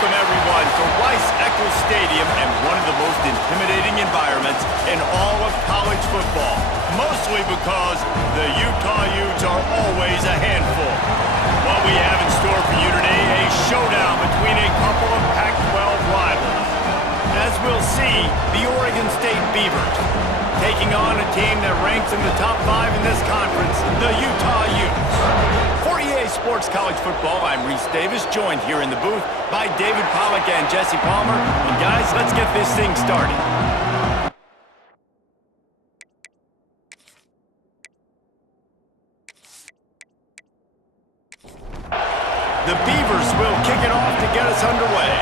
welcome everyone to Rice-Eccles Stadium and one of the most intimidating environments in all of college football. Mostly because the Utah Utes are always a handful. What we have in store for you today, a showdown between a couple of Pac-12 rivals. As we'll see, the Oregon State Beavers taking on a team that ranks in the top 5 in this conference, the Utah Utes. For EA Sports College Football, I'm Reese Davis, joined here in the booth by David Pollack and Jesse Palmer. And guys, let's get this thing started. The Beavers will kick it off to get us underway.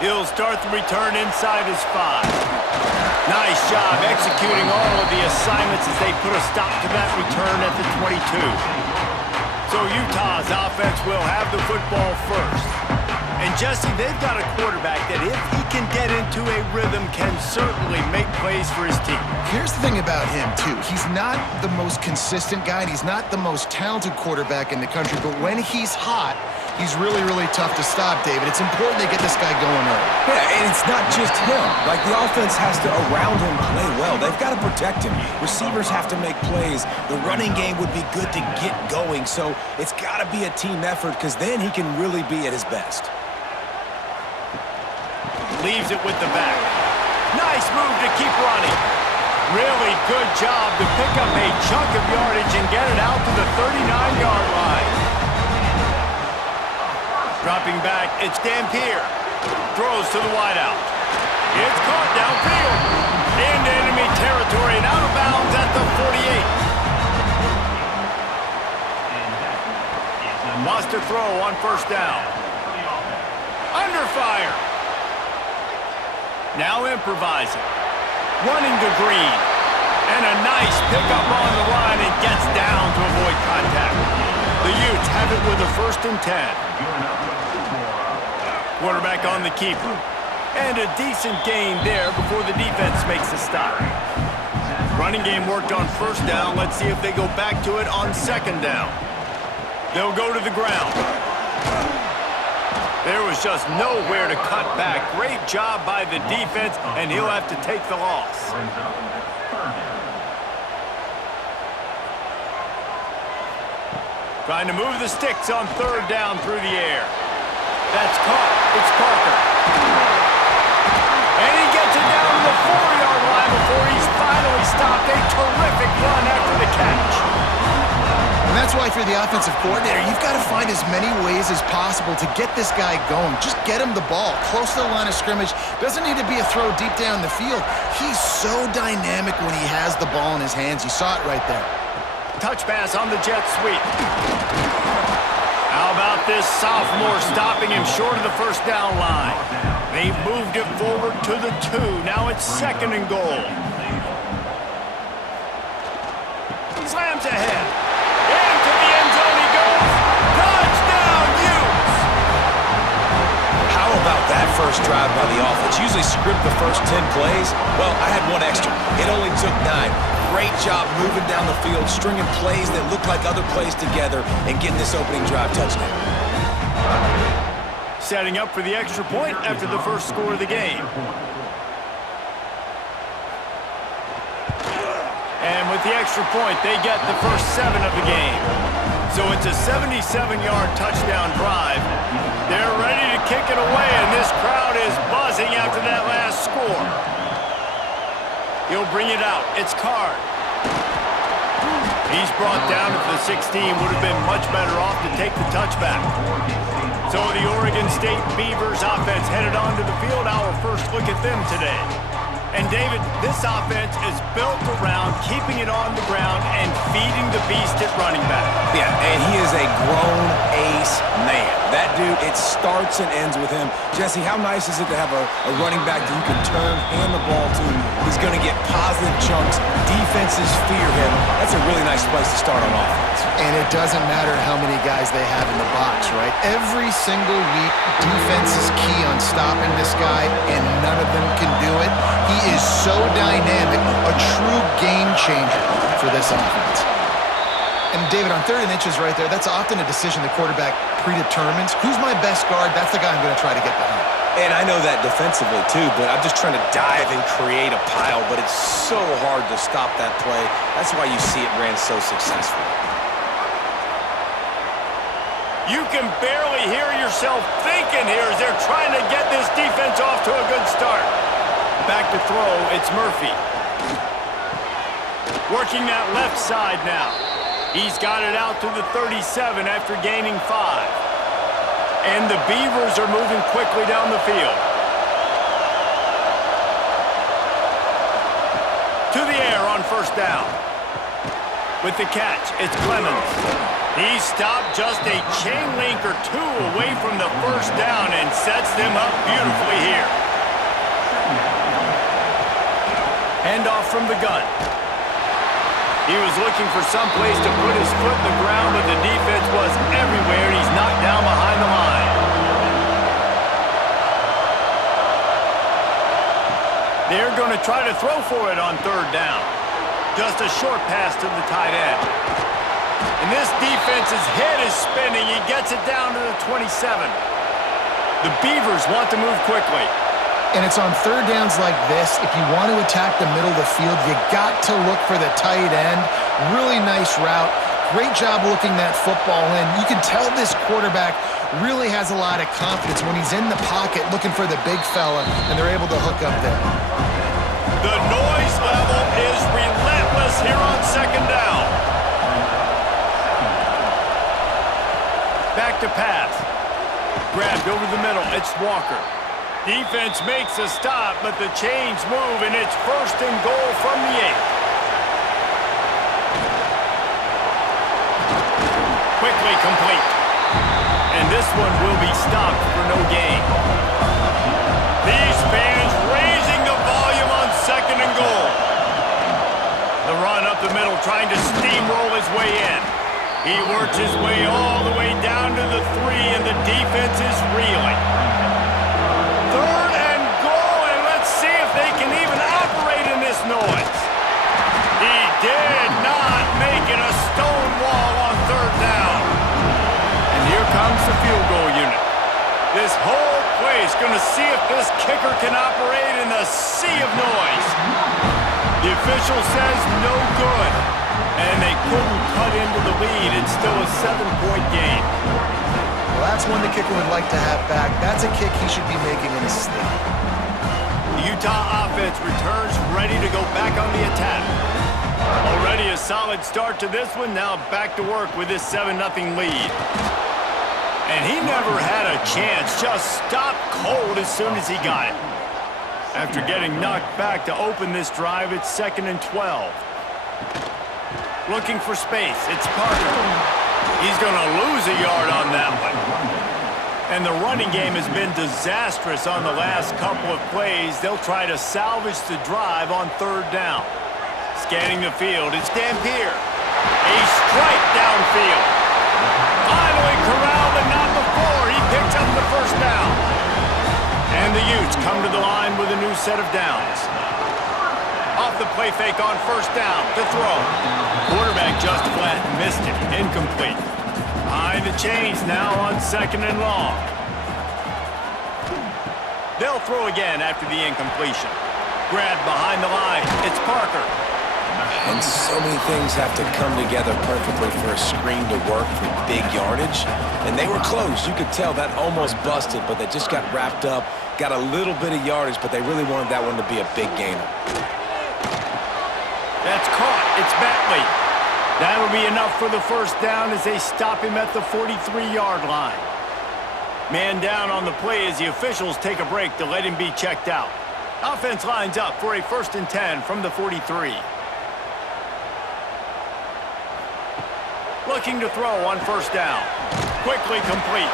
He'll start the return inside his 5. Nice job executing all of the assignments as they put a stop to that return at the 22. So Utah's offense will have the football first. And Jesse, they've got a quarterback that if he can get into a rhythm can certainly make plays for his team. Here's the thing about him, too. He's not the most consistent guy, and he's not the most talented quarterback in the country, but when he's hot, he's really, really tough to stop, David. It's important they get this guy going early. Yeah, and it's not just him. Like, the offense has to, around him, play well. They've got to protect him. Receivers have to make plays. The running game would be good to get going, so it's got to be a team effort because then he can really be at his best. Leaves it with the back. Nice move to keep running. Really good job to pick up a chunk of yardage and get it out to the 39-yard line. Dropping back, it's Dampier. Throws to the wideout. It's caught downfield. Into enemy territory and out of bounds at the 48. Lost a throw on first down. Under fire. Now improvising. Running to Green. And a nice pickup on the line and gets down to avoid contact. The Utes have it with a 1st and 10. Quarterback on the keeper. And a decent gain there before the defense makes a stop. Running game worked on first down. Let's see if they go back to it on second down. They'll go to the ground. There was just nowhere to cut back. Great job by the defense, and he'll have to take the loss. Trying to move the sticks on third down through the air. That's caught. It's Parker. And he gets it down to the 4-yard line before he's finally stopped. A terrific run after the catch. And that's why if you're the offensive coordinator, you've got to find as many ways as possible to get this guy going. Just get him the ball close to the line of scrimmage. Doesn't need to be a throw deep down the field. He's so dynamic when he has the ball in his hands. You saw it right there. Touch pass on the jet sweep. How about this sophomore stopping him short of the first down line? They've moved it forward to the 2. Now it's 2nd and goal. Slams ahead. Into the end zone he goes. Touchdown, Utes! How about that first drive by the offense? Usually script the first 10 plays. Well, I had one extra. It only took 9. Great job moving down the field, stringing plays that look like other plays together, and getting this opening drive touchdown. Setting up for the extra point after the first score of the game. And with the extra point, they get the first 7 of the game. So it's a 77-yard touchdown drive. They're ready to kick it away, and this crowd is buzzing after that last score. He'll bring it out. It's Card. He's brought down to the 16. Would have been much better off to take the touchback. So the Oregon State Beavers offense headed onto the field. Our first look at them today. And David, this offense is built around keeping it on the ground and feeding the beast at running back. Yeah, and he is a grown ace man. That dude, it starts and ends with him. Jesse, how nice is it to have a running back that you can turn, hand the ball to? He's going to get positive chunks. Defenses fear him. That's a really nice place to start on offense. And it doesn't matter how many guys they have in the box, right? Every single week, defense is key on stopping this guy, and none of them can do it. He is so dynamic, a true game changer for this offense. And David, on 3rd and inches right there, that's often a decision the quarterback predetermines. Who's my best guard? That's the guy I'm going to try to get behind. And I know that defensively too, but I'm just trying to dive and create a pile, but it's so hard to stop that play. That's why you see it ran so successfully. You can barely hear yourself thinking here as they're trying to get this defense off to a good start. Back to throw, it's Murphy. Working that left side now. He's got it out to the 37 after gaining 5. And the Beavers are moving quickly down the field. To the air on 1st down. With the catch, it's Clemens. He stopped just a chain link or 2 away from the 1st down and sets them up beautifully here. Handoff from the gun. He was looking for some place to put his foot in the ground, but the defense was everywhere, and he's knocked down behind the line. They're going to try to throw for it on 3rd down. Just a short pass to the tight end. And this defense's head is spinning. He gets it down to the 27. The Beavers want to move quickly. And it's on 3rd downs like this. If you want to attack the middle of the field, you got to look for the tight end. Really nice route. Great job looking that football in. You can tell this quarterback really has a lot of confidence when he's in the pocket looking for the big fella, and they're able to hook up there. The noise level is relentless here on 2nd down. Back to pass. Grabbed over the middle. It's Walker. Defense makes a stop, but the chains move, and it's 1st and goal from the 8. Quickly complete. And this one will be stopped for no gain. These fans raising the volume on 2nd and goal. The run up the middle, trying to steamroll his way in. He works his way all the way down to the 3, and the defense is reeling. 3rd and goal, and let's see if they can even operate in this noise. He did not make it a stone wall on 3rd down. And here comes the field goal unit. This whole place going to see if this kicker can operate in the sea of noise. The official says no good, and they couldn't cut into the lead. It's still a 7-point game. Well, that's one the kicker would like to have back. That's a kick he should be making in his sleep. The Utah offense returns ready to go back on the attack. Already a solid start to this one. Now back to work with this 7-0 lead. And he never had a chance. Just stopped cold as soon as he got it. After getting knocked back to open this drive, it's 2nd and 12. Looking for space. It's Parker. He's going to lose a yard on that one. And the running game has been disastrous on the last couple of plays. They'll try to salvage the drive on 3rd down. Scanning the field, it's Dampier. A strike downfield. Finally corralled, but not before. He picks up the 1st down. And the Utes come to the line with a new set of downs. Off the play fake on 1st down to throw. Quarterback just flat missed it. Incomplete. Behind the chains now on 2nd and long. They'll throw again after the incompletion. Grabbed behind the line. It's Parker. And so many things have to come together perfectly for a screen to work for big yardage. And they were close. You could tell that almost busted, but they just got wrapped up, got a little bit of yardage, but they really wanted that one to be a big gainer. That's caught. It's Bentley. That'll be enough for the 1st down as they stop him at the 43-yard line. Man down on the play as the officials take a break to let him be checked out. Offense lines up for a 1st and 10 from the 43. Looking to throw on 1st down. Quickly complete.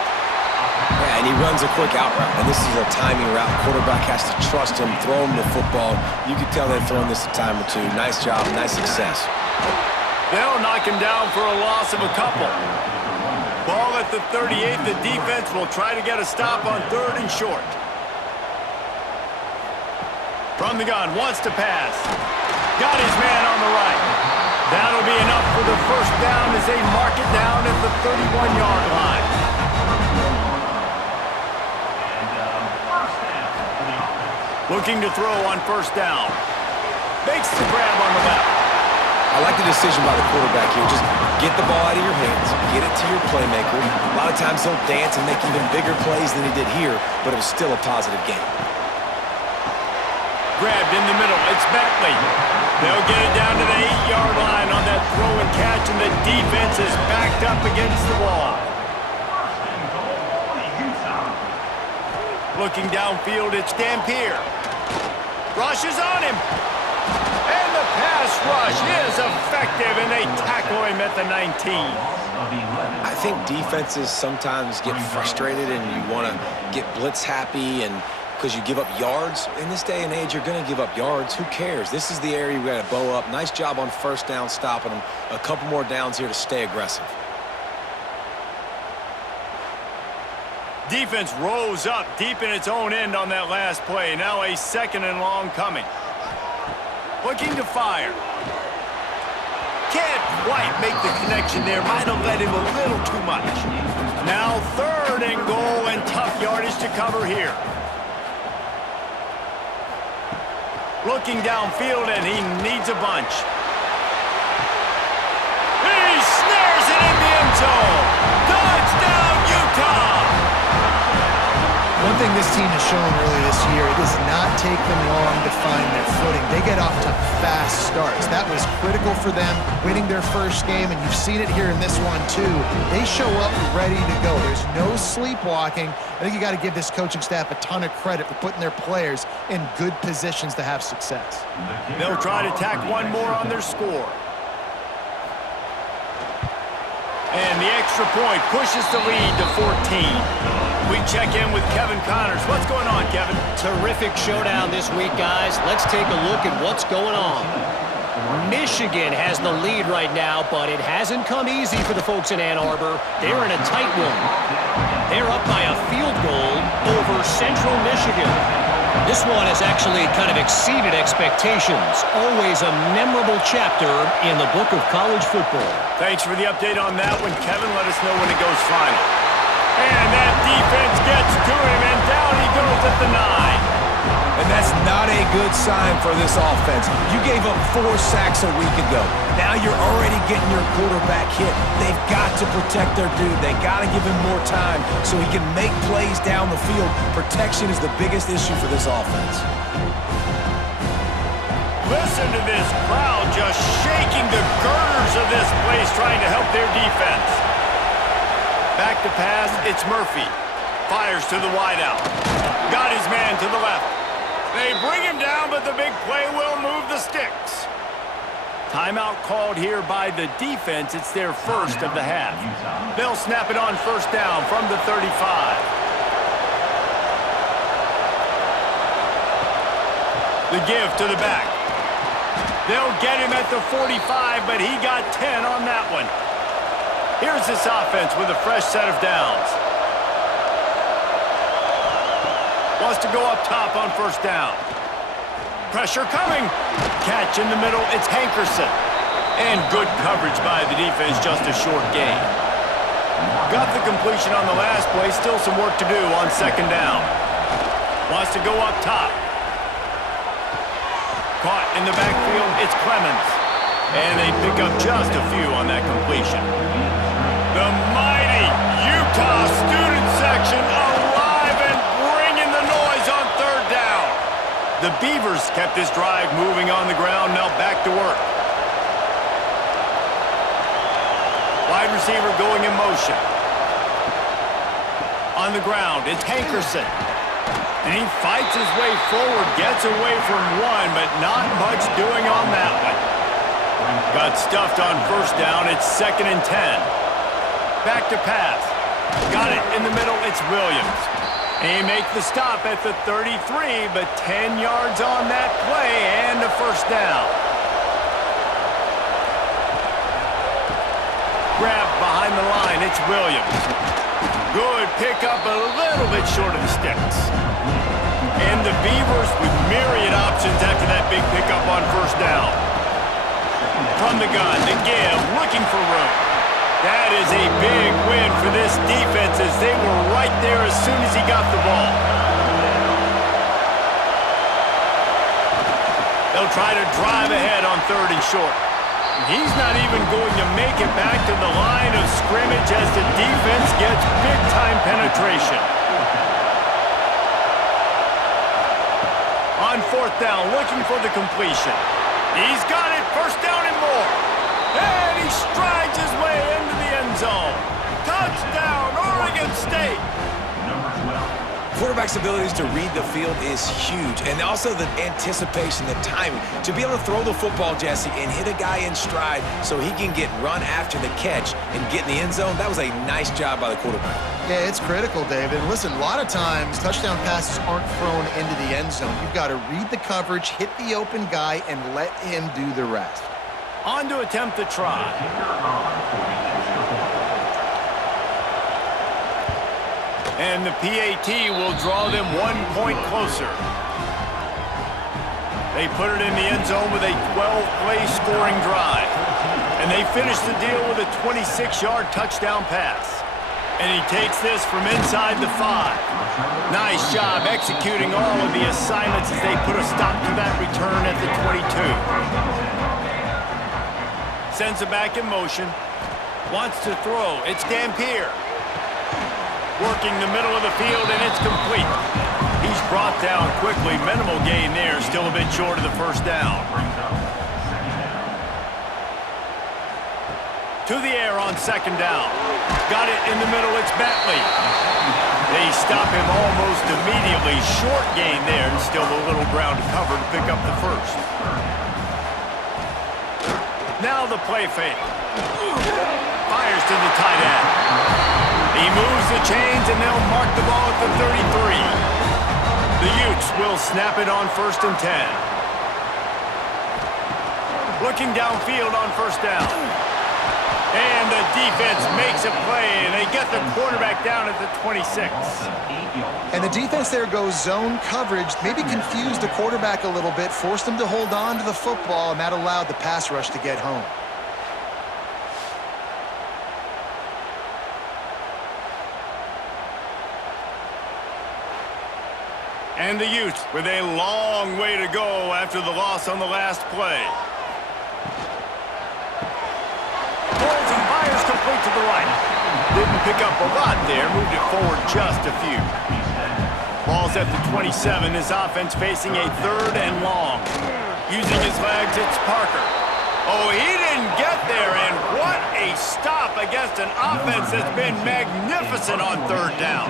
Yeah, and he runs a quick out route, and this is a timing route. Quarterback has to trust him, throw him the football. You can tell they've thrown this a time or two. Nice job, nice success. They'll knock him down for a loss of a couple. Ball at the 38. The defense will try to get a stop on 3rd and short. From the gun, wants to pass. Got his man on the right. That'll be enough for the first down as they mark it down at the 31-yard line. Looking to throw on first down. Makes the grab on the left. I like the decision by the quarterback here. Just get the ball out of your hands, get it to your playmaker. A lot of times he'll dance and make even bigger plays than he did here, but it was still a positive game. Grabbed in the middle. It's Bentley. They'll get it down to the 8-yard line on that throw and catch, and the defense is backed up against the wall. Looking downfield, it's Dampier. Rushes on him. And the pass rush is effective, and they tackle him at the 19. I think defenses sometimes get frustrated and you want to get blitz happy and because you give up yards. In this day and age, you're going to give up yards. Who cares? This is the area we got to bow up. Nice job on first down, stopping them. A couple more downs here to stay aggressive. Defense rose up deep in its own end on that last play. Now a second and long coming. Looking to fire. Can't quite make the connection there. Might have let him a little too much. Now third and goal and tough yardage to cover here. Looking downfield, and he needs a bunch. He snares it in the end zone. Touchdown, Utah! One thing this team has shown early this year, it does not take them long to find their footing. They get off to fast starts. That was critical for them, winning their first game, and you've seen it here in this one too. They show up ready to go. There's no sleepwalking. I think you got to give this coaching staff a ton of credit for putting their players in good positions to have success. They'll try to tack one more on their score. And the extra point pushes the lead to 14. We check in with Kevin Connors. What's going on, Kevin? Terrific showdown this week, guys. Let's take a look at what's going on. Michigan has the lead right now, but it hasn't come easy for the folks in Ann Arbor. They're in a tight one. They're up by a field goal over Central Michigan. This one has actually kind of exceeded expectations. Always a memorable chapter in the book of college football. Thanks for the update on that one, Kevin. Let us know when it goes final. And that defense gets to him, and down he goes at the 9. And that's not a good sign for this offense. You gave up 4 sacks a week ago. Now you're already getting your quarterback hit. They've got to protect their dude. They got to give him more time so he can make plays down the field. Protection is the biggest issue for this offense. Listen to this crowd just shaking the girders of this place trying to help their defense. Back to pass, it's Murphy. Fires to the wideout. Got his man to the left. They bring him down, but the big play will move the sticks. Timeout called here by the defense. It's their first of the half. They'll snap it on first down from the 35. The give to the back. They'll get him at the 45, but he got 10 on that one. Here's this offense with a fresh set of downs. Wants to go up top on first down. Pressure coming. Catch in the middle. It's Hankerson. And good coverage by the defense, just a short gain. Got the completion on the last play. Still some work to do on second down. Wants to go up top. Caught in the backfield. It's Clemens. And they pick up just a few on that completion. The mighty Utah student section alive and bringing the noise on third down. The Beavers kept this drive moving on the ground, now back to work. Wide receiver going in motion. On the ground, it's Hankerson. And he fights his way forward, gets away from one, but not much doing on that one. Got stuffed on first down, it's 2nd and 10. Back to pass. Got it in the middle, it's Williams. And he makes the stop at the 33, but 10 yards on that play and a first down. Grab behind the line, it's Williams. Good pickup, a little bit short of the sticks. And the Beavers with myriad options after that big pickup on first down. from the gun. The give, looking for room. That is a big win for this defense as they were right there as soon as he got the ball. They'll try to drive ahead on 3rd and short. He's not even going to make it back to the line of scrimmage as the defense gets big-time penetration. On 4th down, looking for the completion. He's got it, 1st down and more. And he strides his way into the end zone. Touchdown, Oregon State. Quarterback's abilities to read the field is huge, and also the anticipation, the timing. To be able to throw the football, Jesse, and hit a guy in stride so he can get run after the catch and get in the end zone, that was a nice job by the quarterback. Yeah, it's critical, David. And listen, a lot of times touchdown passes aren't thrown into the end zone. You've got to read the coverage, hit the open guy, and let him do the rest. On to attempt the try. And the PAT will draw them 1 point closer. They put it in the end zone with a 12-play scoring drive. And they finish the deal with a 26-yard touchdown pass. And he takes this from inside the 5. Nice job executing all of the assignments as they put a stop to that return at the 22. Sends it back in motion. Wants to throw. It's Dampier. Working the middle of the field, and it's complete. He's brought down quickly. Minimal gain there. Still a bit short of the 1st down. To the air on 2nd down. Got it in the middle. It's Bentley. They stop him almost immediately. Short gain there, and still a little ground to cover to pick up the 1st. Now the play fake. Fires to the tight end. He moves the chains, and they'll mark the ball at the 33. The Utes will snap it on 1st and 10. Looking downfield on 1st down. And the defense makes a play, and they get the quarterback down at the 26. And the defense there goes zone coverage, maybe confused the quarterback a little bit, forced him to hold on to the football, and that allowed the pass rush to get home. And the Utes with a long way to go after the loss on the last play. Pulls and fires complete to the right. Didn't pick up a lot there, moved it forward just a few. Ball's at the 27, his offense facing a 3rd and long. Using his legs, it's Parker. Oh, he didn't get there, and what a stop against an offense that's been magnificent on 3rd down.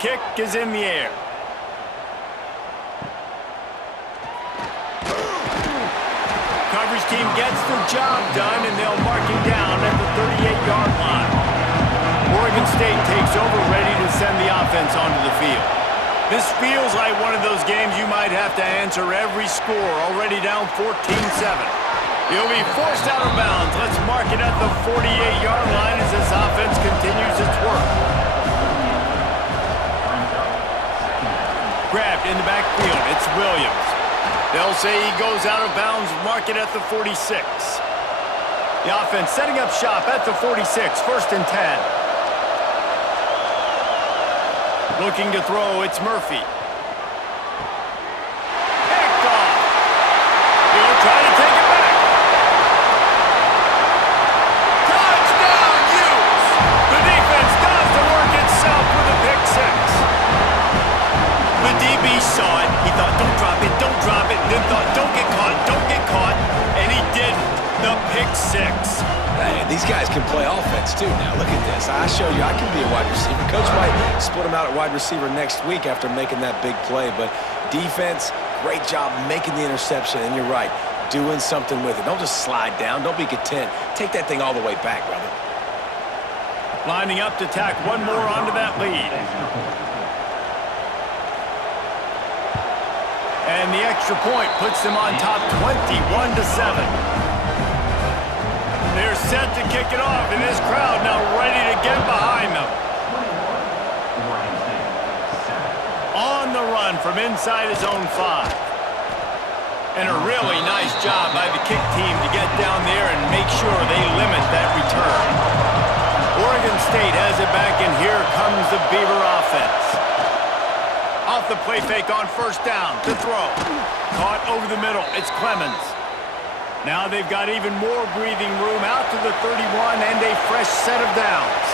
Kick is in the air. Coverage team gets the job done, and they'll mark him down at the 38-yard line. Oregon State takes over, ready to send the offense onto the field. This feels like one of those games you might have to answer every score, already down 14-7. He'll be forced out of bounds. Let's mark it at the 48-yard line as this offense continues its work. Grabbed in the backfield, it's Williams. They'll say he goes out of bounds, mark it at the 46. The offense setting up shop at the 46, 1st and 10. Looking to throw, it's Murphy. Picked off. He'll try to take it back. Touchdown, Utes! The defense does the work itself with a pick 6. The DB saw it. He thought, don't drop it. Then thought, don't get caught. And he didn't. The pick 6. Hey, these guys can play offense, too. Now, look at this. I showed you I can be a wide receiver. Coach might split him out at wide receiver next week after making that big play. But defense, great job making the interception. And you're right, doing something with it. Don't just slide down. Don't be content. Take that thing all the way back, brother. Lining up to tack one more onto that lead. And the extra point puts them on top 21-7. They're set to kick it off, and this crowd now ready to get behind them. On the run from inside his own 5. And a really nice job by the kick team to get down there and make sure they limit that return. Oregon State has it back, and here comes the Beaver offense. Off the play fake on first down to throw. Caught over the middle. It's Clemens. Now they've got even more breathing room out to the 31 and a fresh set of downs.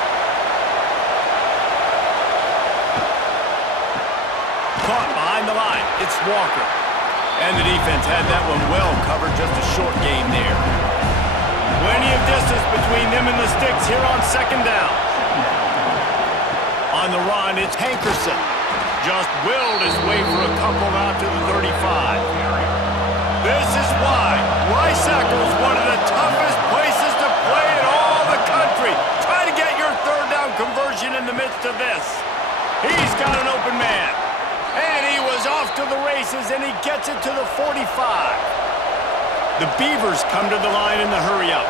Caught behind the line. It's Walker. And the defense had that one well covered, just a short game there. Plenty of distance between them and the sticks here on second down. On the run, it's Hankerson. Just willed his way for a couple out to the 35. This is why Rice-Eccles is one of the toughest places to play in all the country. Try to get your third down conversion in the midst of this. He's got an open man. And he was off to the races, and he gets it to the 45. The Beavers come to the line in the hurry-up.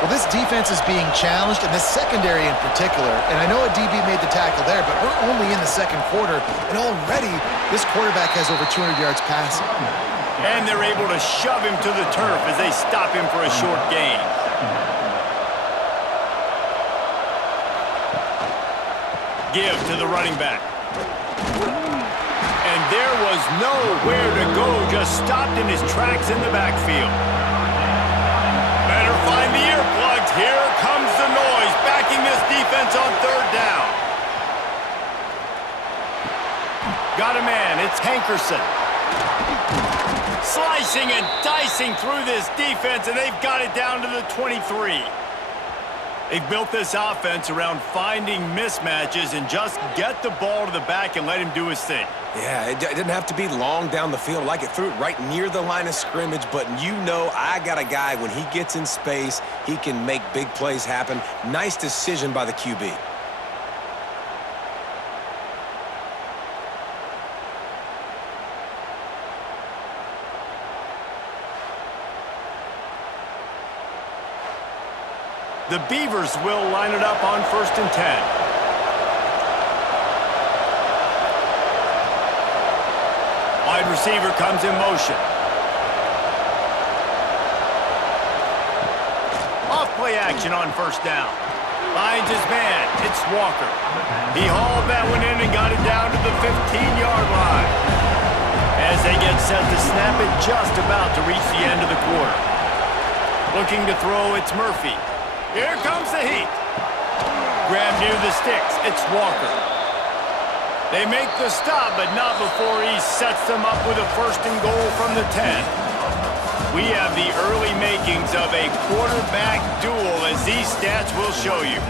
Well, this defense is being challenged, and the secondary in particular. And I know a DB made the tackle there, but we're only in the second quarter, and already this quarterback has over 200 yards passing. And they're able to shove him to the turf as they stop him for a short gain. Give to the running back. And there was nowhere to go, just stopped in his tracks in the backfield. Better find the earplugs. Here comes the noise, backing this defense on third down. Got a man, it's Hankerson. Slicing and dicing through this defense, and they've got it down to the 23. They've built this offense around finding mismatches and just get the ball to the back and let him do his thing. Yeah, it didn't have to be long down the field. Like it threw it right near the line of scrimmage, but you know I got a guy, when he gets in space, he can make big plays happen. Nice decision by the QB. The Beavers will line it up on 1st and 10. Wide receiver comes in motion. Off play action on first down. Finds his man. It's Walker. He hauled that one in and got it down to the 15-yard line. As they get set to snap it, just about to reach the end of the quarter. Looking to throw, it's Murphy. Here comes the heat. Grab near the sticks. It's Walker. They make the stop, but not before he sets them up with a 1st and goal from the 10. We have the early makings of a quarterback duel, as these stats will show you.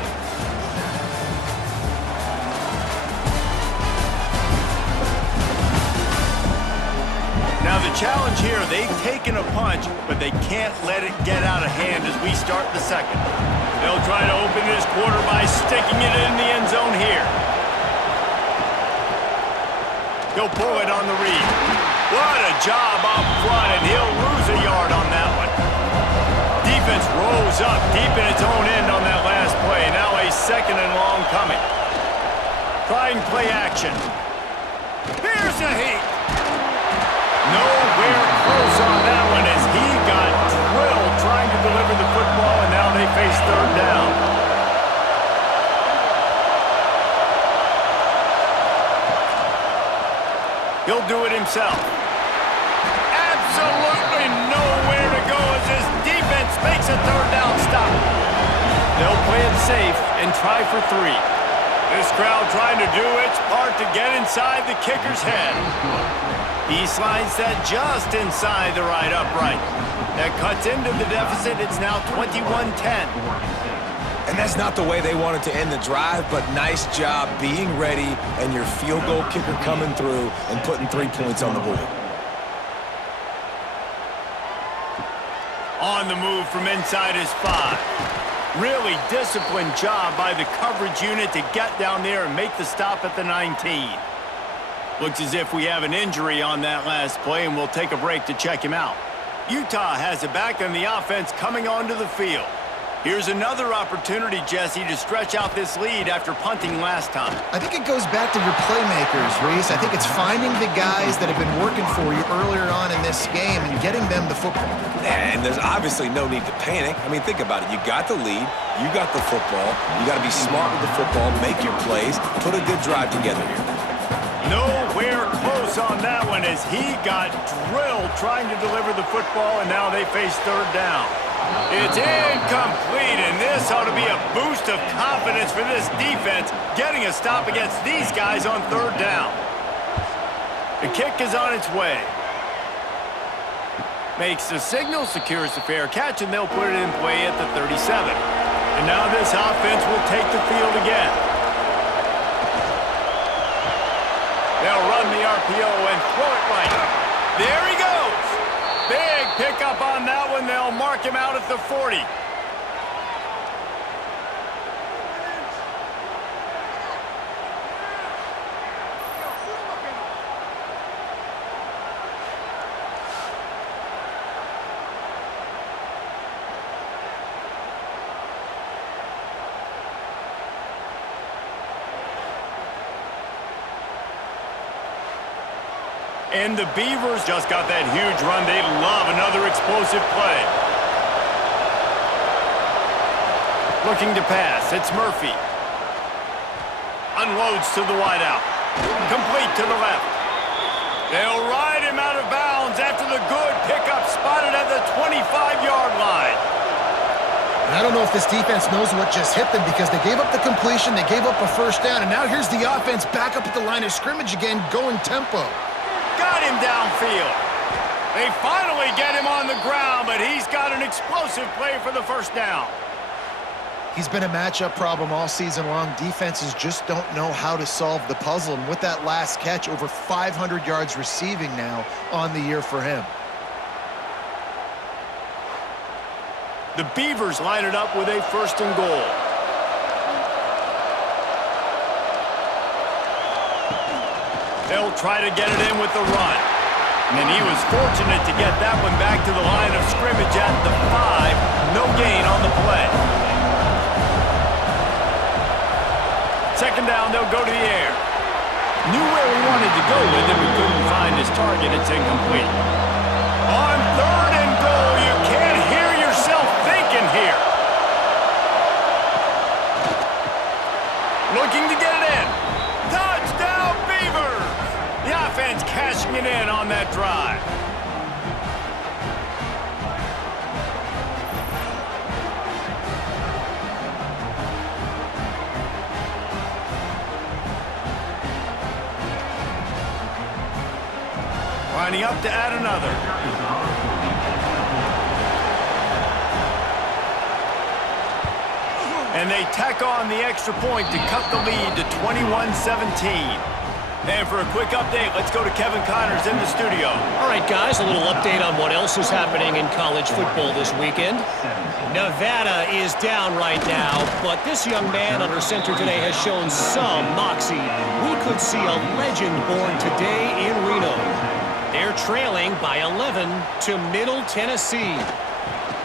Now the challenge here, they've taken a punch, but they can't let it get out of hand as we start the second. They'll try to open this quarter by sticking it in the end zone here. He'll pull it on the read. What a job up front, and he'll lose a yard on that one. Defense rolls up deep in its own end on that last play. Now a 2nd and long coming. Trying play action. Here's the heat. Nowhere close on that one as he got drilled trying to deliver the football, and now they face 3rd down. He'll do it himself. Absolutely nowhere to go as this defense makes a 3rd down stop. They'll play it safe and try for 3. This crowd trying to do its part to get inside the kicker's head. He slides that just inside the right upright. That cuts into the deficit. It's now 21-10. And that's not the way they wanted to end the drive, but nice job being ready and your field goal kicker coming through and putting 3 points on the board. On the move from inside his 5. Really disciplined job by the coverage unit to get down there and make the stop at the 19. Looks as if we have an injury on that last play, and we'll take a break to check him out. Utah has it back, and the offense coming onto the field. Here's another opportunity, Jesse, to stretch out this lead after punting last time. I think it goes back to your playmakers, Reese. I think it's finding the guys that have been working for you earlier on in this game and getting them the football. And there's obviously no need to panic. I mean, think about it. You got the lead. You got the football. You got to be smart with the football, make your plays, put a good drive together here. Nowhere close on that one as he got drilled trying to deliver the football, and now they face third down. It's incomplete, and this ought to be a boost of confidence for this defense, getting a stop against these guys on third down. The kick is on its way. Makes the signal, secures the fair catch, and they'll put it in play at the 37. And now this offense will take the field again. They'll run the RPO and throw it right. There he goes. Big pickup on that one. They'll mark him out at the 40. And the Beavers just got that huge run. They love another explosive play. Looking to pass. It's Murphy. Unloads to the wideout. Complete to the left. They'll ride him out of bounds after the good pickup spotted at the 25-yard line. And I don't know if this defense knows what just hit them because they gave up the completion, they gave up a first down, and now here's the offense back up at the line of scrimmage again, going tempo. Got him downfield. They finally get him on the ground, but he's got an explosive play for the first down. He's been a matchup problem all season long. Defenses just don't know how to solve the puzzle. And with that last catch, over 500 yards receiving now on the year for him. The Beavers line it up with a first and goal. They'll try to get it in with the run. And he was fortunate to get that one back to the line of scrimmage at the 5. No gain on the play. Second down, they'll go to the air. Knew where he wanted to go with it, but couldn't find his target. It's incomplete. On third and goal, you can't hear yourself thinking here. Looking to get it in. Touchdown, Beavers! The offense cashing it in on that drive. Lining up to add another. And they tack on the extra point to cut the lead to 21-17. And for a quick update, let's go to Kevin Connors in the studio. All right, guys, a little update on what else is happening in college football this weekend. Nevada is down right now, but this young man under center today has shown some moxie. We could see a legend born today in Reno. They're trailing by 11 to Middle Tennessee.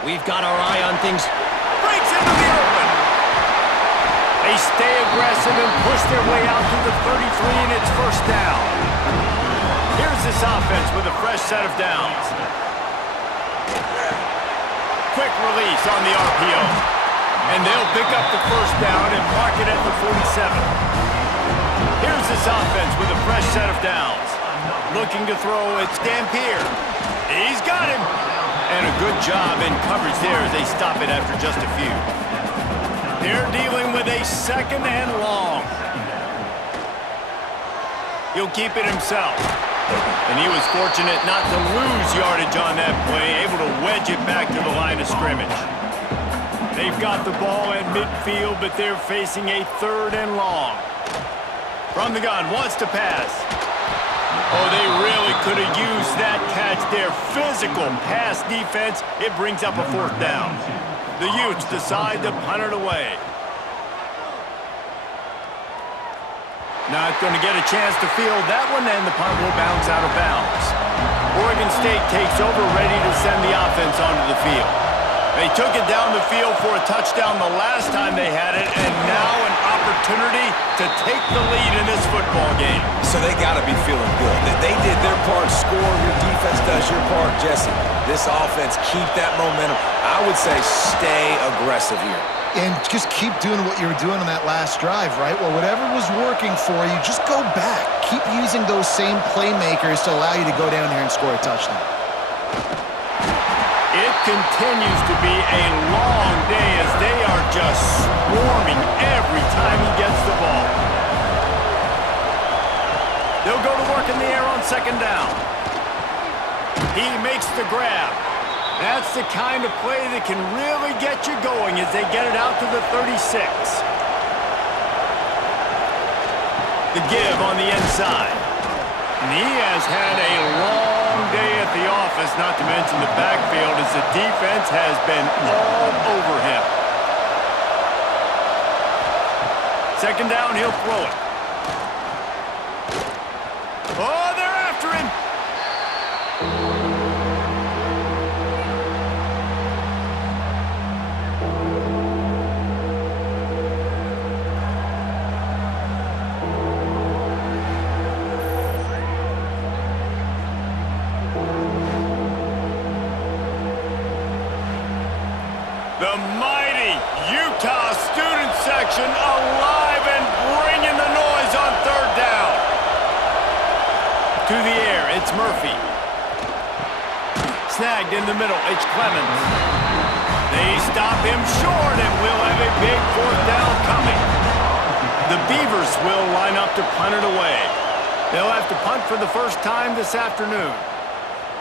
We've got our eye on things. Breaks into the open. They stay aggressive and push their way out to the 33, and it's first down. Here's this offense with a fresh set of downs. Quick release on the RPO. And they'll pick up the first down and mark it at the 47. Here's this offense with a fresh set of downs. Looking to throw, it's Dampier. He's got him. And a good job in coverage there as they stop it after just a few. They're dealing with a second and long. He'll keep it himself. And he was fortunate not to lose yardage on that play, able to wedge it back to the line of scrimmage. They've got the ball at midfield, but they're facing a third and long. From the gun, wants to pass. Oh, they really could have used that catch there. Physical pass defense. It brings up a fourth down. The Utes decide to punt it away. Not going to get a chance to field that one, and the punt will bounce out of bounds. Oregon State takes over, ready to send the offense onto the field. They took it down the field for a touchdown the last time they had it, and now an opportunity to take the lead in this football game. So they got to be feeling good. They did their part, score, your defense does your part, Jesse. This offense, keep that momentum. I would say stay aggressive here. And just keep doing what you were doing on that last drive, right? Well, whatever was working for you, just go back. Keep using those same playmakers to allow you to go down here and score a touchdown. It continues to be a long day as they are just swarming every time he gets the ball. They'll go to work in the air on second down. He makes the grab. That's the kind of play that can really get you going as they get it out to the 36. The give on the inside. And he has had a long day at the office, not to mention the backfield, as the defense has been all over him. Second down, he'll throw it. Oh, they're after him. The mighty Utah student section alive and bringing the noise on third down. To the air, it's Murphy. Snagged in the middle, it's Clemens. They stop him short and we'll have a big fourth down coming. The Beavers will line up to punt it away. They'll have to punt for the first time this afternoon.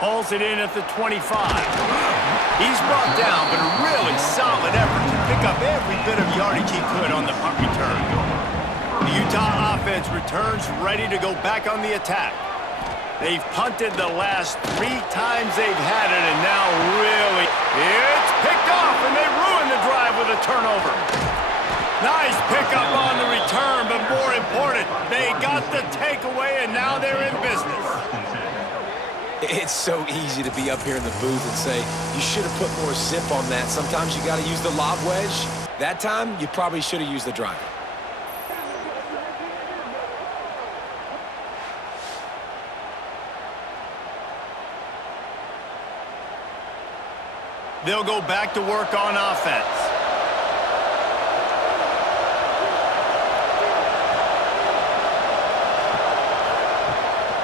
Hauls it in at the 25. He's brought down, but a really solid effort to pick up every bit of yardage he could on the punt return. The Utah offense returns ready to go back on the attack. They've punted the last 3 times they've had it, and now really, it's picked off, and they ruin the drive with a turnover. Nice pickup on the return, but more important, they got the takeaway, and now they're in business. It's so easy to be up here in the booth and say, you should have put more zip on that. Sometimes you got to use the lob wedge. That time, you probably should have used the driver. They'll go back to work on offense.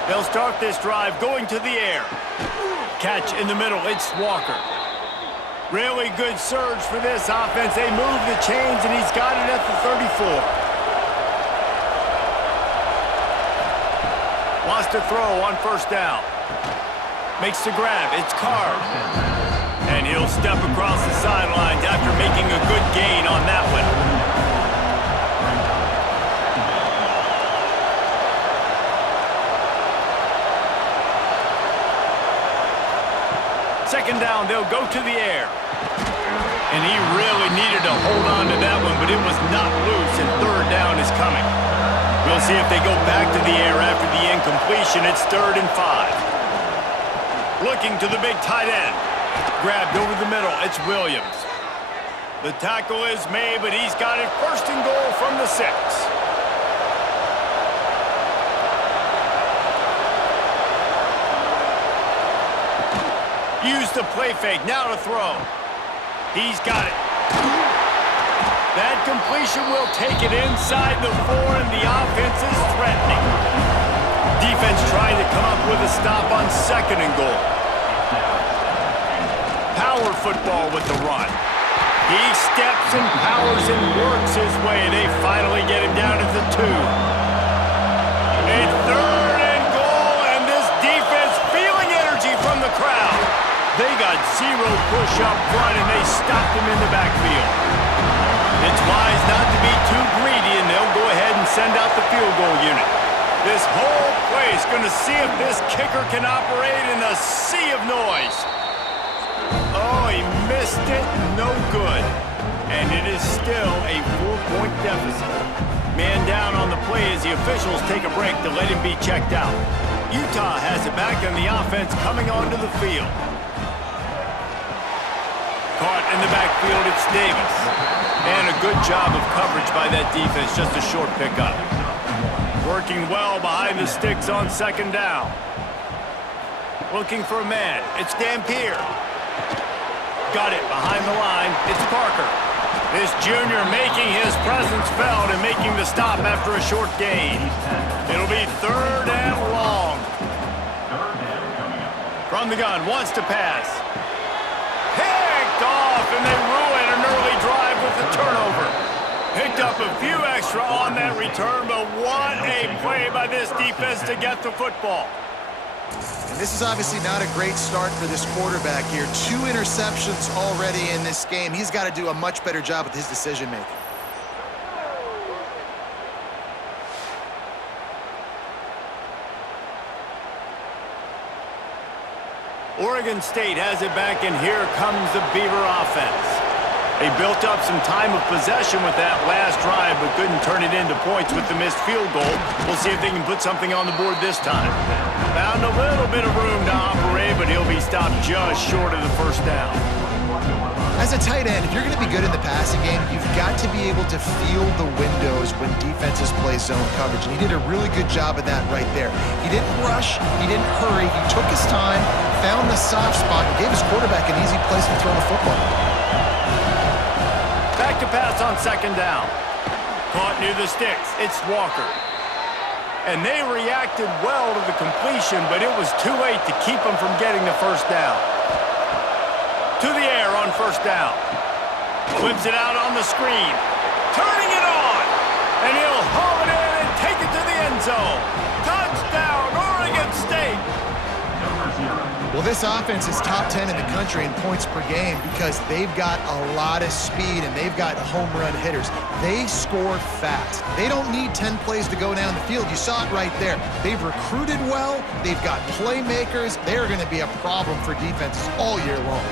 They'll start this drive going to the air. Catch in the middle, it's Walker. Really good surge for this offense. They move the chains, and he's got it at the 34. Wants to throw on first down. Makes the grab, it's Carr. And he'll step across the sidelines after making a good gain on that one. Second down, they'll go to the air. And he really needed to hold on to that one, but it was not loose, and third down is coming. We'll see if they go back to the air after the incompletion. It's 3rd and 5. Looking to the big tight end. Grabbed over the middle, it's Williams. The tackle is made, but he's got it 1st and goal from the 6. Use the play fake, now to throw. He's got it. That completion will take it inside the 4, and the offense is threatening. Defense trying to come up with a stop on 2nd and goal. Power football with the run. He steps and powers and works his way. They finally get him down at the 2. A 3rd and goal, and this defense feeling energy from the crowd. They got 0 push up front, and they stopped him in the backfield. It's wise not to be too greedy, and they'll go ahead and send out the field goal unit. This whole play is going to see if this kicker can operate in a sea of noise. Oh, he missed it. No good. And it is still a 4-point deficit. Man down on the play as the officials take a break to let him be checked out. Utah has it back, and the offense coming onto the field. caught in the backfield. It's Davis. And a good job of coverage by that defense. Just a short pickup. Working well behind the sticks on second down. Looking for a man. It's Dampier. Got it behind the line. It's Parker. This junior making his presence felt and making the stop after a short gain. It'll be 3rd and long. From the gun, wants to pass. Picked off, and they ruin an early drive with a turnover. Picked up a few extra on that return, but what a play by this defense to get the football. And this is obviously not a great start for this quarterback here. 2 interceptions already in this game. He's got to do a much better job with his decision-making. Oregon State has it back, and here comes the Beaver offense. They built up some time of possession with that last drive, but couldn't turn it into points with the missed field goal. We'll see if they can put something on the board this time. Found a little bit of room to operate, but he'll be stopped just short of the first down. As a tight end, if you're going to be good in the passing game, you've got to be able to feel the windows when defenses play zone coverage. And he did a really good job of that right there. He didn't rush. He didn't hurry. He took his time, found the soft spot, and gave his quarterback an easy place to throw the football. Back to pass on second down. Caught near the sticks. It's Walker. And they reacted well to the completion, but it was too late to keep them from getting the first down. To the air on first down. Whips it out on the screen. Turning it on. And he'll haul it in and take it to the end zone. Touchdown, Oregon State. Well, this offense is top 10 in the country in points per game because they've got a lot of speed and they've got home run hitters. They score fast. They don't need 10 plays to go down the field. You saw it right there. They've recruited well. They've got playmakers. They're going to be a problem for defenses all year long.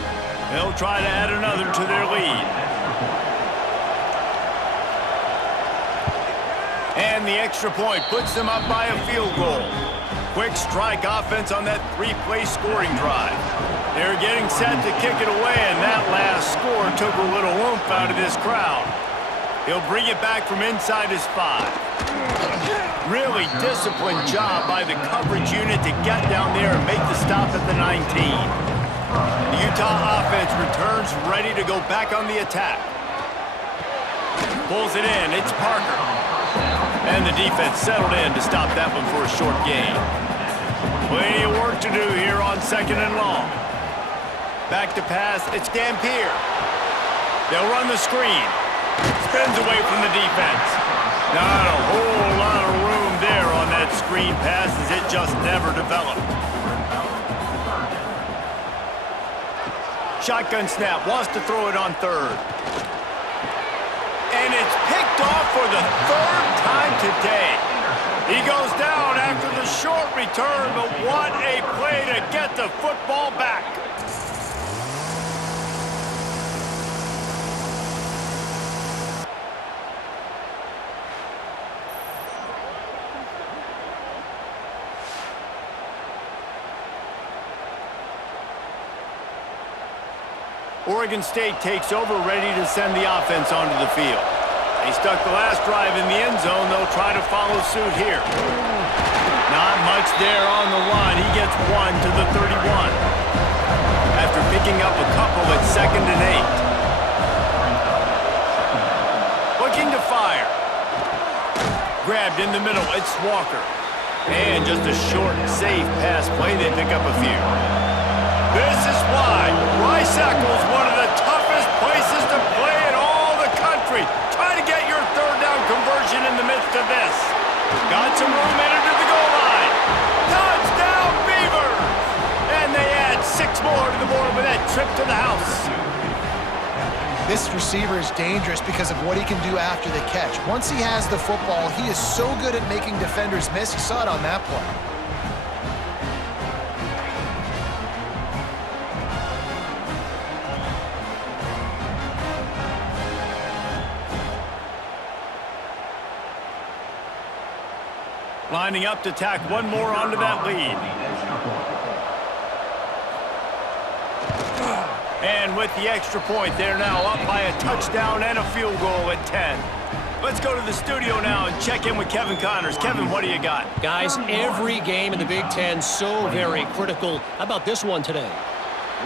They'll try to add another to their lead. And the extra point puts them up by a field goal. Quick strike offense on that 3-play scoring drive. They're getting set to kick it away, and that last score took a little oomph out of this crowd. He'll bring it back from inside his 5. Really disciplined job by the coverage unit to get down there and make the stop at the 19. The Utah offense returns ready to go back on the attack. Pulls it in. It's Parker. And the defense settled in to stop that one for a short gain. Plenty of work to do here on second and long. Back to pass. It's Dampier. They'll run the screen. Spins away from the defense. Not a whole lot of room there on that screen pass as it just never developed. Shotgun snap, wants to throw it on third. And it's picked off for the 3rd time today. He goes down after the short return, but what a play to get the football back. Oregon State takes over, ready to send the offense onto the field. They stuck the last drive in the end zone. They'll try to follow suit here. Not much there on the run. He gets 1 to the 31. After picking up a couple at 2nd and 8. Looking to fire. Grabbed in the middle. It's Walker. And just a short, safe pass play. They pick up a few. This is why Rice Eccles, one of the toughest places to play in all the country. Try to get your 3rd down conversion in the midst of this. Got some room headed to the goal line. Touchdown, Beavers! And they add 6 more to the board with that trip to the house. This receiver is dangerous because of what he can do after the catch. Once he has the football, he is so good at making defenders miss. You saw it on that play. Lining up to tack one more onto that lead. And with the extra point, they're now up by a touchdown and a field goal at 10. Let's go to the studio now and check in with Kevin Connors. Kevin, what do you got? Guys, every game in the Big Ten so very critical. How about this one today?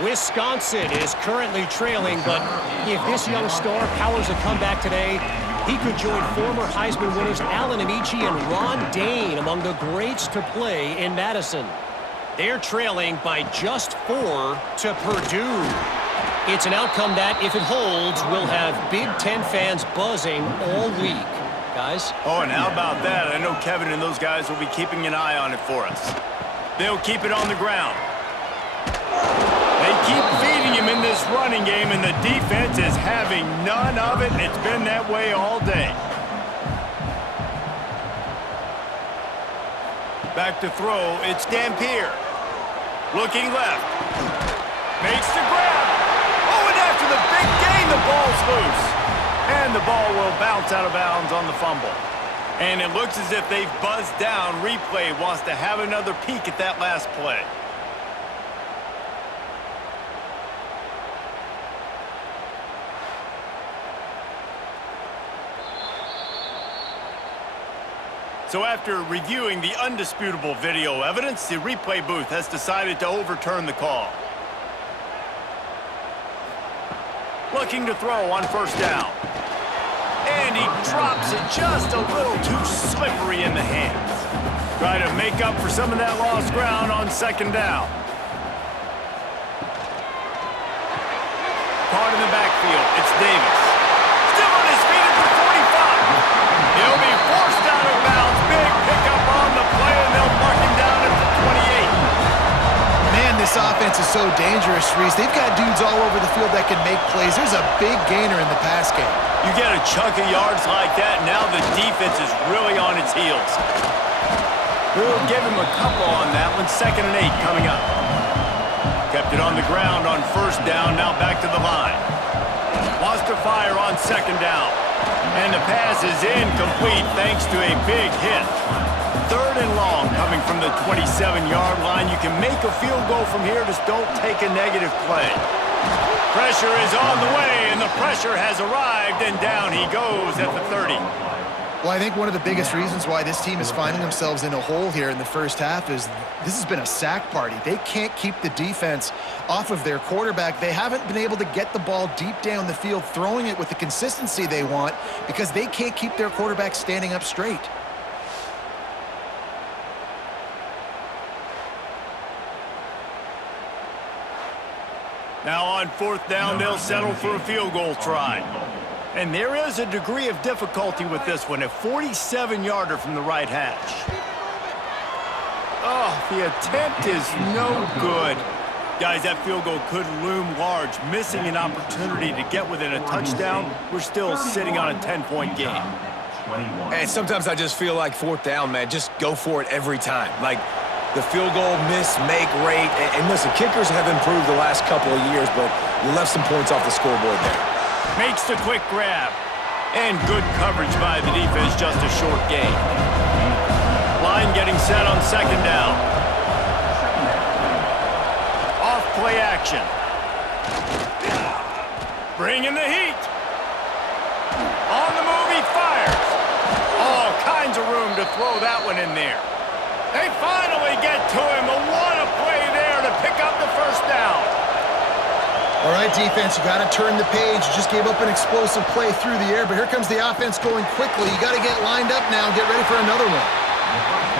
Wisconsin is currently trailing, but if this young star powers a comeback today, he could join former Heisman winners Allen Amici and Ron Dane among the greats to play in Madison. They're trailing by just 4 to Purdue. It's an outcome that, if it holds, will have Big Ten fans buzzing all week. Guys? Oh, and how about that? I know Kevin and those guys will be keeping an eye on it for us. They'll keep it on the ground. They keep feeding him in this running game, and the defense is having none of it, and it's been that way all day. Back to throw, it's Dampier. Looking left. Makes the grab. Oh, and after the big gain, the ball's loose. And the ball will bounce out of bounds on the fumble. And it looks as if they've buzzed down. Replay wants to have another peek at that last play. So after reviewing the undisputable video evidence, the replay booth has decided to overturn the call. Looking to throw on first down. And he drops it just a little too slippery in the hands. Try to make up for some of that lost ground on second down. Caught in the backfield, it's Davis. Still on his feet at the 45. He'll be forced out of bounds. Big pickup on the play, and they'll mark him down at the 28. Man, this offense is so dangerous, Reese. They've got dudes all over the field that can make plays. There's a big gainer in the pass game. You get a chunk of yards like that, now the defense is really on its heels. We'll give him a couple on that one. 2nd and 8 coming up. Kept it on the ground on first down, now back to the line. Wants to fire on second down. And the pass is incomplete thanks to a big hit. 3rd and long coming from the 27-yard line. You can make a field goal from here, just don't take a negative play. Pressure is on the way, and the pressure has arrived, and down he goes at the 30. Well, I think one of the biggest reasons why this team is finding themselves in a hole here in the first half is this has been a sack party. They can't keep the defense off of their quarterback. They haven't been able to get the ball deep down the field, throwing it with the consistency they want because they can't keep their quarterback standing up straight. Now on 4th down, they'll settle for a field goal try. And there is a degree of difficulty with this one, a 47-yarder from the right hash. Oh, the attempt is no good. Guys, that field goal could loom large. Missing an opportunity to get within a touchdown, we're still sitting on a 10-point game. And sometimes I just feel like 4th down, man, just go for it every time. Like, the field goal miss-make rate. And listen, kickers have improved the last couple of years, but you left some points off the scoreboard there. Makes the quick grab. And good coverage by the defense, just a short gain. Line getting set on second down. Off play action. Bringing the heat. On the move, he fires. All kinds of room to throw that one in there. They finally get to him. What a play there to pick up the first down. All right, defense, you got to turn the page. You just gave up an explosive play through the air, but here comes the offense going quickly. You got to get lined up now and get ready for another one.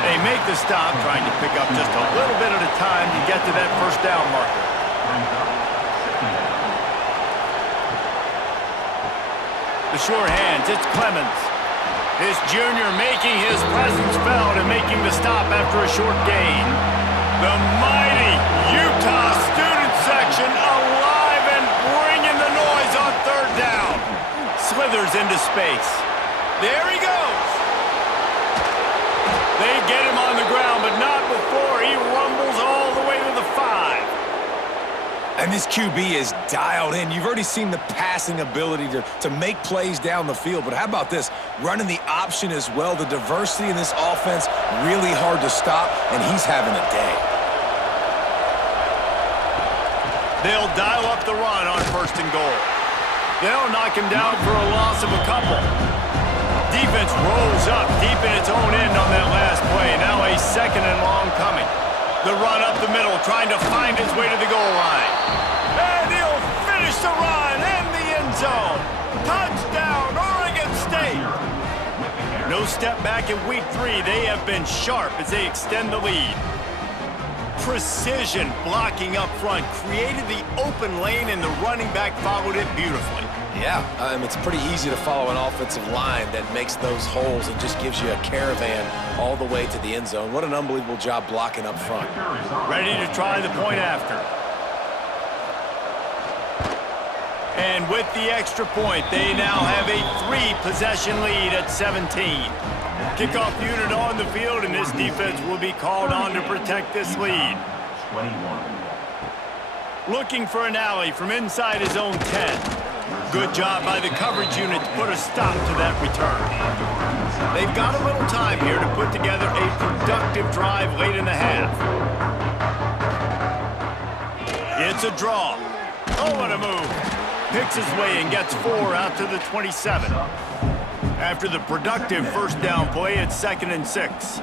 They make the stop, trying to pick up just a little bit at a time to get to that first down marker. The sure hands, it's Clemens. This junior making his presence felt and making the stop after a short gain. The mighty Utah student section alive and bringing the noise on 3rd down. Slithers into space. There he goes. They get him on the ground, but not before he rumbles all the way to the 5. And this QB is dialed in. You've already seen the passing ability to make plays down the field, but how about this? Running the option as well. The diversity in this offense, really hard to stop, and he's having a day. They'll dial up the run on 1st and goal. They'll knock him down for a loss of a couple. Defense rolls up deep in its own end on that last play. Now a 2nd and long coming. The run up the middle, trying to find his way to the goal line. And he'll finish the run in the end zone. Touchdown, Oregon State. No step back in week 3. They have been sharp as they extend the lead. Precision blocking up front created the open lane, and the running back followed it beautifully. Yeah, it's pretty easy to follow an offensive line that makes those holes and just gives you a caravan all the way to the end zone. What an unbelievable job blocking up front. Ready to try the point after. And with the extra point, they now have a 3-possession lead at 17. Kickoff unit on the field, and this defense will be called on to protect this lead. 21. Looking for an alley from inside his own 10. Good job by the coverage unit to put a stop to that return. They've got a little time here to put together a productive drive late in the half. It's a draw. Oh, what a move. Picks his way and gets 4 out to the 27. After the productive 1st down play, it's 2nd and 6.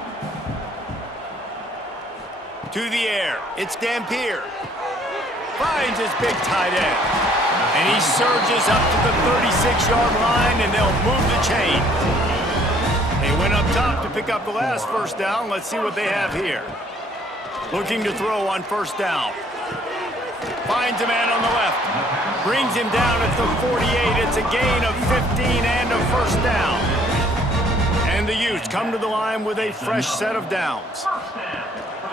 To the air, it's Dampier. Finds his big tight end. And he surges up to the 36-yard line, and they'll move the chain. They went up top to pick up the last 1st down. Let's see what they have here. Looking to throw on 1st down. Finds a man on the left. Brings him down at the 48. It's a gain of 15 and a 1st down. And the Utes come to the line with a fresh set of downs.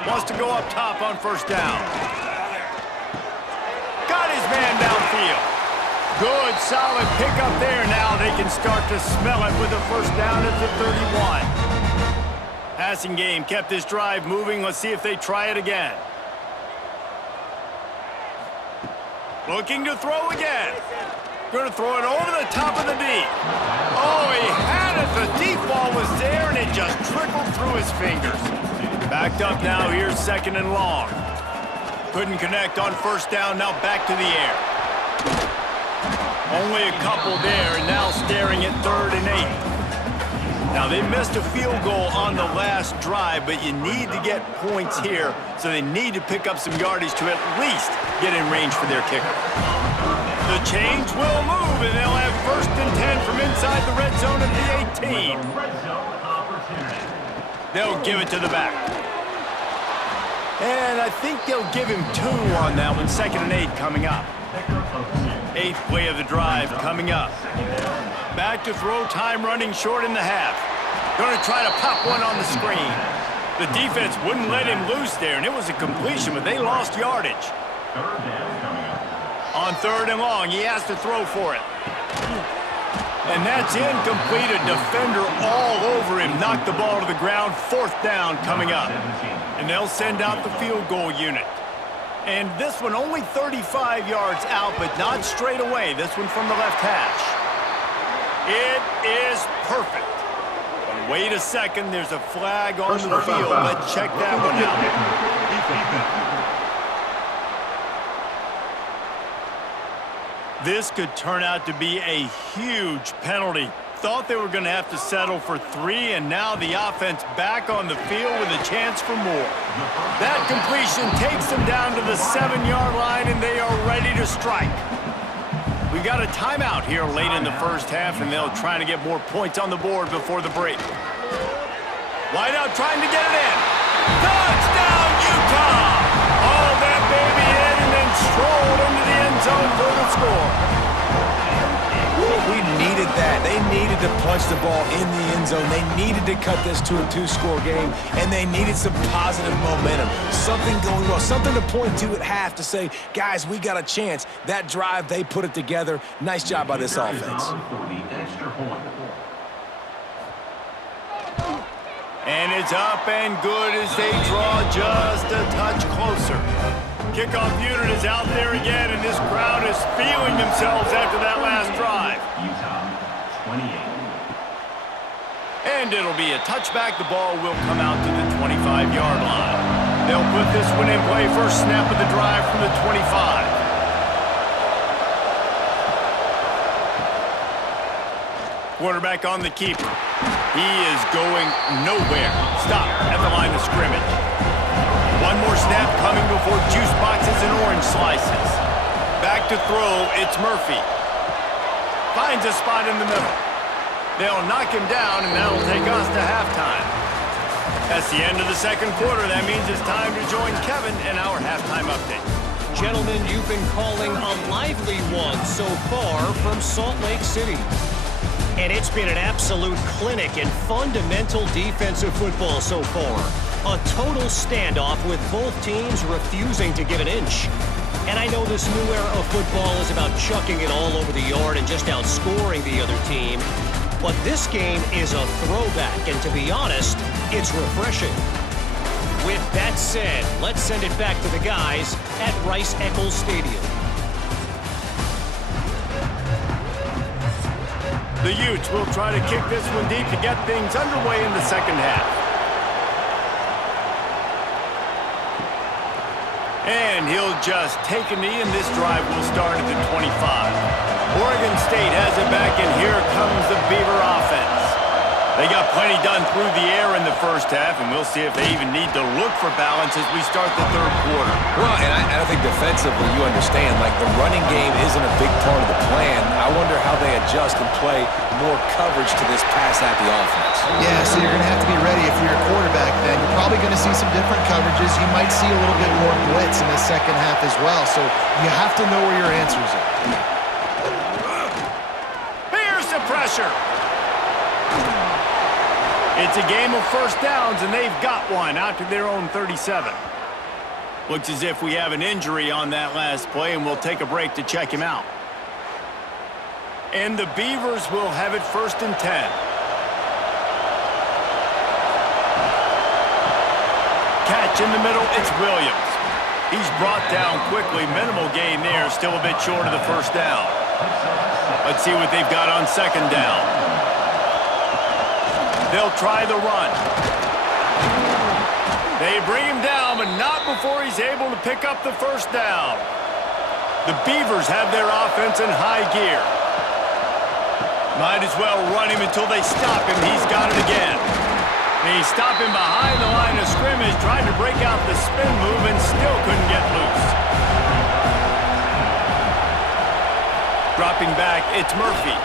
Wants to go up top on 1st down. Got his man downfield. Good, solid pickup there. Now they can start to smell it with a 1st down at the 31. Passing game kept this drive moving. Let's see if they try it again. Looking to throw again. Going to throw it over the top of the D. Oh, he had it. The deep ball was there, and it just trickled through his fingers. Backed up now. Here's 2nd and long. Couldn't connect on 1st down. Now back to the air. Only a couple there, and now staring at 3rd and 8. Now, they missed a field goal on the last drive, but you need to get points here, so they need to pick up some yardage to at least get in range for their kicker. The chains will move, and they'll have 1st and 10 from inside the red zone at the 18. They'll give it to the back. And I think they'll give him 2 on that one. 2nd and 8 coming up. 8th play of the drive coming up. Back to throw, time running short in the half. Going to try to pop one on the screen. The defense wouldn't let him loose there, and it was a completion, but they lost yardage. On 3rd and long, he has to throw for it. And that's incomplete. A defender all over him. Knocked the ball to the ground. 4th down coming up. And they'll send out the field goal unit. And this one only 35 yards out, but not straight away. This one from the left hash. It is perfect. But wait a second, there's a flag on the field. Let's check that one out. This could turn out to be a huge penalty. Thought they were going to have to settle for 3, and now the offense back on the field with a chance for more. That completion takes them down to the 7-yard line, and they are ready to strike. We've got a timeout here late in the 1st half, and they'll try to get more points on the board before the break. Wideout trying to get it in. Touchdown, Utah! All that baby in and then strolled into the end zone for the score. We needed that. They needed to punch the ball in the end zone. They needed to cut this to a 2-score game, and they needed some positive momentum. Something going well, something to point to at half to say, guys, we got a chance. That drive, they put it together. Nice job by this offense. And it's up and good as they draw just a touch closer. Kickoff unit is out there again, and this crowd is feeling themselves after that last drive. Utah, 28. And it'll be a touchback. The ball will come out to the 25-yard line. They'll put this one in play. First snap of the drive from the 25. Quarterback on the keeper. He is going nowhere. Stop at the line of scrimmage. One more snap coming before juice boxes and orange slices. Back to throw, it's Murphy. Finds a spot in the middle. They'll knock him down, and that'll take us to halftime. That's the end of the second quarter. That means it's time to join Kevin in our halftime update. Gentlemen, you've been calling a lively one so far from Salt Lake City. And it's been an absolute clinic in fundamental defensive football so far. A total standoff with both teams refusing to give an inch. And I know this new era of football is about chucking it all over the yard and just outscoring the other team. But this game is a throwback, and to be honest, it's refreshing. With that said, let's send it back to the guys at Rice-Eccles Stadium. The Utes will try to kick this one deep to get things underway in the second half. And he'll just take a knee, and this drive will start at the 25. Oregon State has it back, and here comes the Beaver offense. They got plenty done through the air in the first half, and we'll see if they even need to look for balance as we start the third quarter. Well, and I think defensively, you understand, like the running game isn't a big part of the plan. I wonder how they adjust and play more coverage to this pass-happy offense. Yeah, so you're going to have to be ready if you're a quarterback then. You're probably going to see some different coverages. You might see a little bit more blitz in the second half as well, so you have to know where your answers are. Here's the pressure. It's a game of first downs, and they've got one out to their own 37. Looks as if we have an injury on that last play, and we'll take a break to check him out. And the Beavers will have it 1st and 10. Catch in the middle, it's Williams. He's brought down quickly. Minimal gain there, still a bit short of the first down. Let's see what they've got on second down. They'll try the run. They bring him down, but not before he's able to pick up the first down. The Beavers have their offense in high gear. Might as well run him until they stop him. He's got it again. And he's stopping behind the line of scrimmage, trying to break out the spin move, and still couldn't get loose. Dropping back, it's Murphy.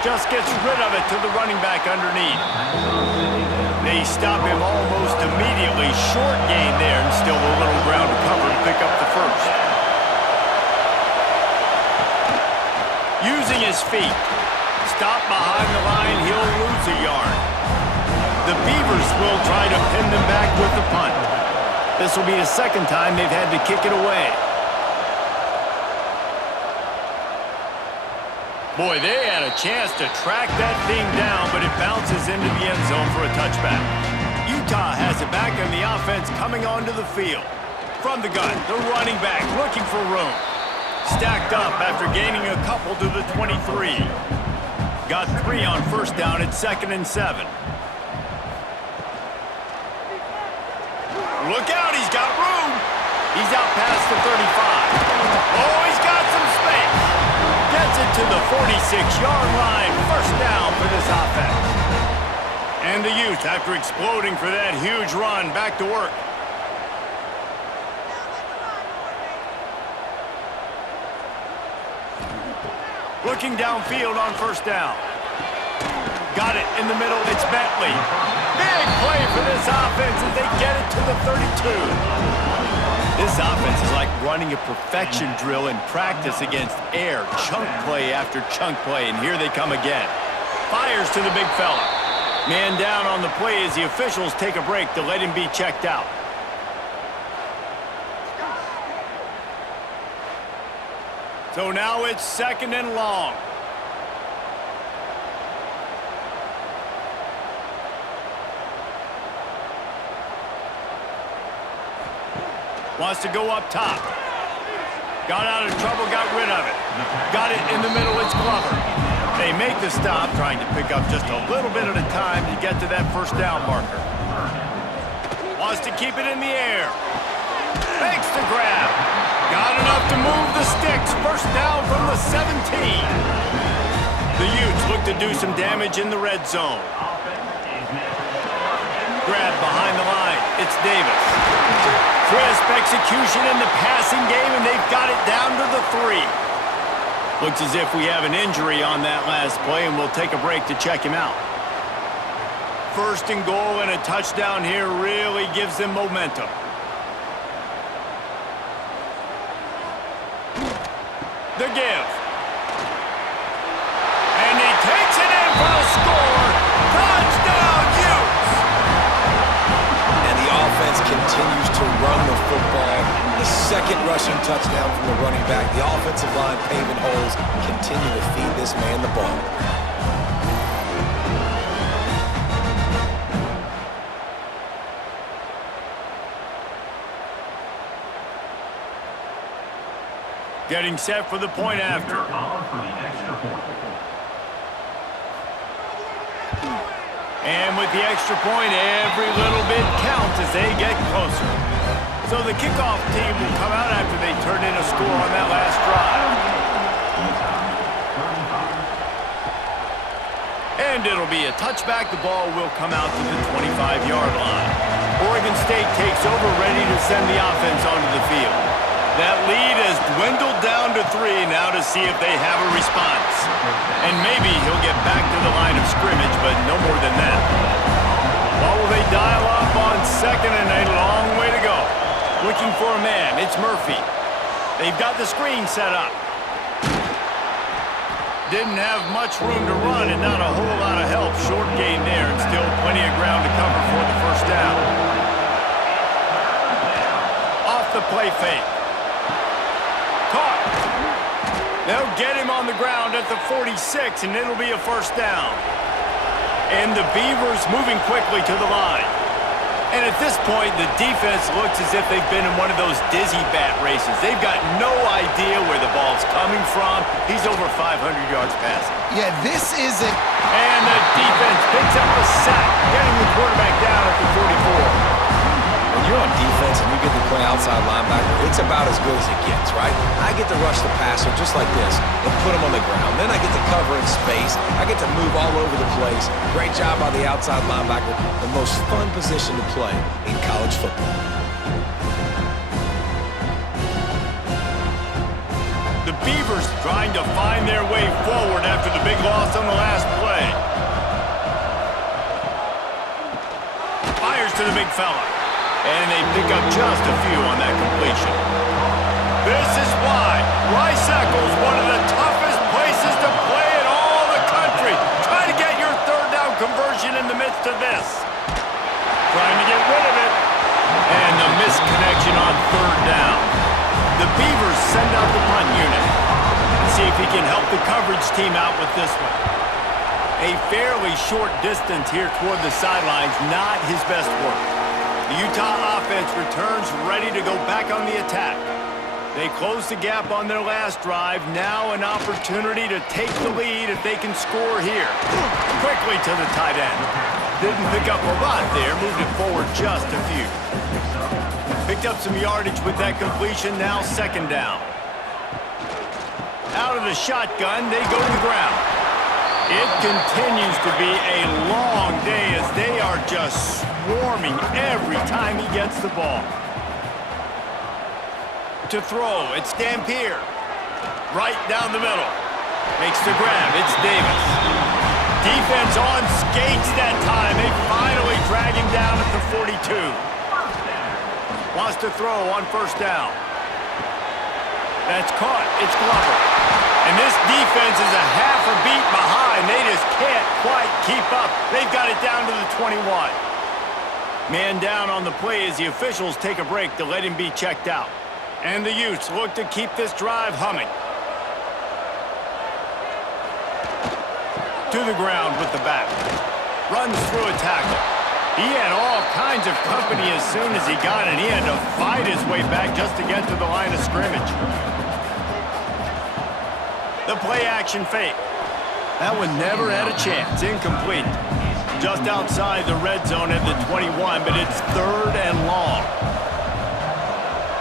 Just gets rid of it to the running back underneath. They stop him almost immediately. Short gain there, and still a little ground to cover to pick up the first. Using his feet. Stop behind the line, he'll lose a yard. The Beavers will try to pin them back with the punt. This will be the second time they've had to kick it away. Boy, they had a chance to track that thing down, but it bounces into the end zone for a touchback. Utah has it back, and the offense coming onto the field. From the gun, the running back looking for room. Stacked up after gaining a couple to the 23. Got 3 on first down at 2nd and 7. Look out, he's got room. He's out past the 35. Oh, he's got some space. Gets it to the 46-yard line. First down for this offense. And the Utes, after exploding for that huge run, back to work. Looking downfield on first down. Got it in the middle. It's Bentley. Big play for this offense as they get it to the 32. This offense is like running a perfection drill in practice against air. Chunk play after chunk play, and here they come again. Fires to the big fella. Man down on the play as the officials take a break to let him be checked out. So now it's 2nd and long. Wants to go up top. Got out of trouble, got rid of it. Got it in the middle, it's Glover. They make the stop, trying to pick up just a little bit at a time to get to that first down marker. Wants to keep it in the air. Makes the grab. Got enough to move the sticks. First down from the 17. The Utes look to do some damage in the red zone. Grab behind the line. It's Davis. Crisp execution in the passing game, and they've got it down to the 3. Looks as if we have an injury on that last play, and we'll take a break to check him out. First and goal and a touchdown here really gives them momentum. The give. And he takes it in for the score. Touchdown, Utes! And the offense continues to run the football. The second rushing touchdown from the running back. The offensive line paving holes. Continue to feed this man the ball. Getting set for the point after. And with the extra point, every little bit counts as they get closer. So the kickoff team will come out after they turn in a score on that last drive. And it'll be a touchback. The ball will come out to the 25-yard line. Oregon State takes over, ready to send the offense onto the field. That lead has dwindled down to 3 now to see if they have a response. And maybe he'll get back to the line of scrimmage, but no more than that. Well, will they dial up on second and a long way to go? Looking for a man, it's Murphy. They've got the screen set up. Didn't have much room to run and not a whole lot of help. Short gain there and still plenty of ground to cover for the first down. Off the play fake. Caught. They'll get him on the ground at the 46, and it'll be a first down. And the Beavers moving quickly to the line. And at this point, the defense looks as if they've been in one of those dizzy bat races. They've got no idea where the ball's coming from. He's over 500 yards passing. Yeah, this isn't... And the defense picks up the sack, getting the quarterback down at the 44. When you're on defense and you get to play outside linebacker, it's about as good as it gets, right? I get to rush the passer just like this and put him on the ground. Then I get to cover in space. I get to move all over the place. Great job by the outside linebacker. The most fun position to play in college football. The Beavers trying to find their way forward after the big loss on the last play. Fires to the big fella. And they pick up just a few on that completion. This is why Rice-Eccles, one of the toughest places to play in all the country. Try to get your third down conversion in the midst of this. Trying to get rid of it. And the misconnection on third down. The Beavers send out the punt unit. Let's see if he can help the coverage team out with this one. A fairly short distance here toward the sidelines, not his best work. The Utah offense returns ready to go back on the attack. They close the gap on their last drive. Now an opportunity to take the lead if they can score here. Quickly to the tight end. Didn't pick up a lot there, moved it forward just a few. Picked up some yardage with that completion, now second down. Out of the shotgun, they go to the ground. It continues to be a long day as they are just swarming every time he gets the ball. To throw, it's Dampier. Right down the middle. Makes the grab, it's Davis. Defense on skates that time. They finally drag him down at the 42. Wants to throw on first down. That's caught, it's Glover. And this defense is a half a beat behind. They just can't quite keep up. They've got it down to the 21. Man down on the play as the officials take a break to let him be checked out. And the Utes look to keep this drive humming. To the ground with the back. Runs through a tackle. He had all kinds of company as soon as he got it. He had to fight his way back just to get to the line of scrimmage. The play action fake. That one never had a chance. Incomplete. Just outside the red zone at the 21, but it's third and long.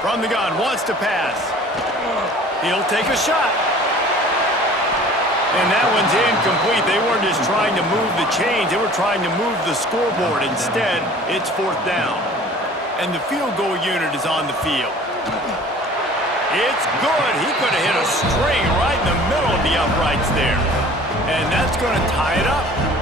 From the gun, wants to pass. He'll take a shot. And that one's incomplete. They weren't just trying to move the chains. They were trying to move the scoreboard. Instead, it's 4th down. And the field goal unit is on the field. It's good. He could have hit a string right in the middle of the uprights there. And that's going to tie it up.